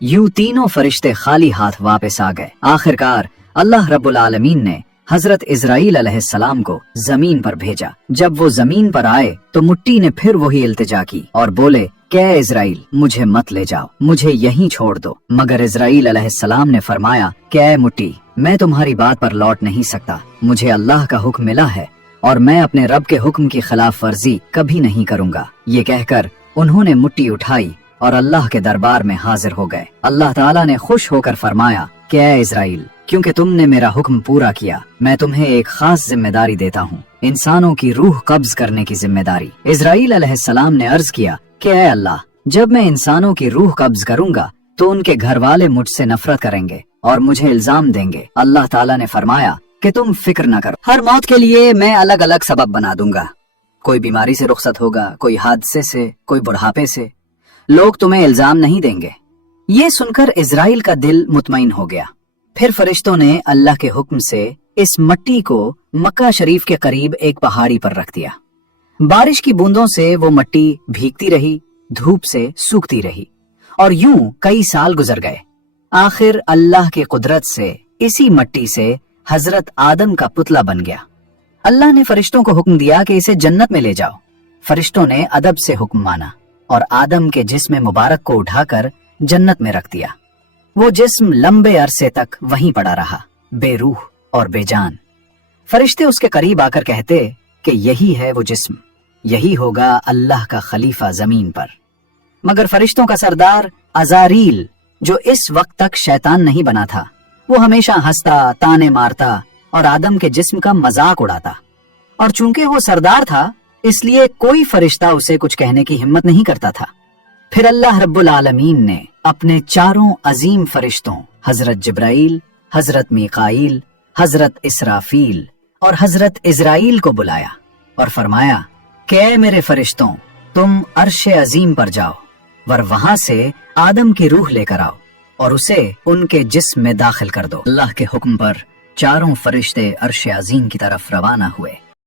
यूं तीनों फरिश्ते खाली हाथ वापस आ गए। आखिरकार अल्लाह रब्बुल आलमीन ने हजरत इजराइल अलैहिस्सलाम को जमीन पर भेजा। जब वो जमीन पर आए तो मिट्टी ने फिर वही इल्तिजा की और बोले, क्या इजराइल, मुझे मत ले जाओ, मुझे यहीं छोड़ दो। मगर इजराइल अलैहिस्सलाम ने फरमाया, क्या मिट्टी, मैं तुम्हारी बात पर लौट नहीं सकता। मुझे अल्लाह का हुक्म मिला है और मैं अपने रब के हुक्म की खिलाफ वर्जी कभी नहीं करूँगा। ये कहकर उन्होंने मिट्टी उठाई और अल्लाह के दरबार में हाजिर हो गए। अल्लाह ताला ने खुश होकर फरमाया, क्या इजराइल, क्योंकि तुमने मेरा हुक्म पूरा किया, मैं तुम्हें एक खास जिम्मेदारी देता हूँ, इंसानों की रूह कब्ज करने की जिम्मेदारी। इजराइल अलैहिस्सलाम ने अर्ज किया कि ऐ अल्लाह, जब मैं इंसानों की रूह कब्ज करूंगा तो उनके घर वाले मुझसे नफरत करेंगे और मुझे इल्जाम देंगे। अल्लाह ताला ने फरमाया कि तुम फिक्र न करो, हर मौत के लिए मैं अलग अलग सबब बना दूंगा। कोई बीमारी से रुखसत होगा, कोई हादसे से, कोई बुढ़ापे से। लोग तुम्हें इल्जाम नहीं देंगे। ये सुनकर इजराइल का दिल मुतमईन हो गया। फिर फरिश्तों ने अल्लाह के हुक्म से इस मट्टी को मक्का शरीफ के करीब एक पहाड़ी पर रख दिया। बारिश की बूंदों से वो मट्टी भीगती रही, धूप से सूखती रही और यूं कई साल गुजर गए। आखिर अल्लाह की कुदरत से इसी मट्टी से हजरत आदम का पुतला बन गया। अल्लाह ने फरिश्तों को हुक्म दिया कि इसे जन्नत में ले जाओ। फरिश्तों ने अदब से हुक्म माना और आदम के जिस्म मुबारक को उठाकर जन्नत में रख दिया। वो जिस्म लंबे अरसे तक वहीं पड़ा रहा, बेरूह और बेजान। फरिश्ते उसके करीब आकर कहते कि यही है वो जिस्म, यही होगा अल्लाह का खलीफा जमीन पर। मगर फरिश्तों का सरदार अज़ारील, जो इस वक्त तक शैतान नहीं बना था, वो हमेशा हंसता, ताने मारता और आदम के जिस्म का मजाक उड़ाता। और चूंकि वो सरदार था, इसलिए कोई फरिश्ता उसे कुछ कहने की हिम्मत नहीं करता था। फिर अल्लाह रब्बुल आलमीन ने अपने चारों अजीम फरिश्तों हजरत जिब्राइल, हजरत मीकाईल, हजरत इसराफील और हजरत इजराइल को बुलाया और फरमाया कि मेरे फरिश्तों, तुम अर्श अजीम पर जाओ और वहां से आदम की रूह लेकर आओ और उसे उनके जिस्म में दाखिल कर दो। अल्लाह के हुक्म पर चारों फरिश्ते अर्श अजीम की तरफ रवाना हुए।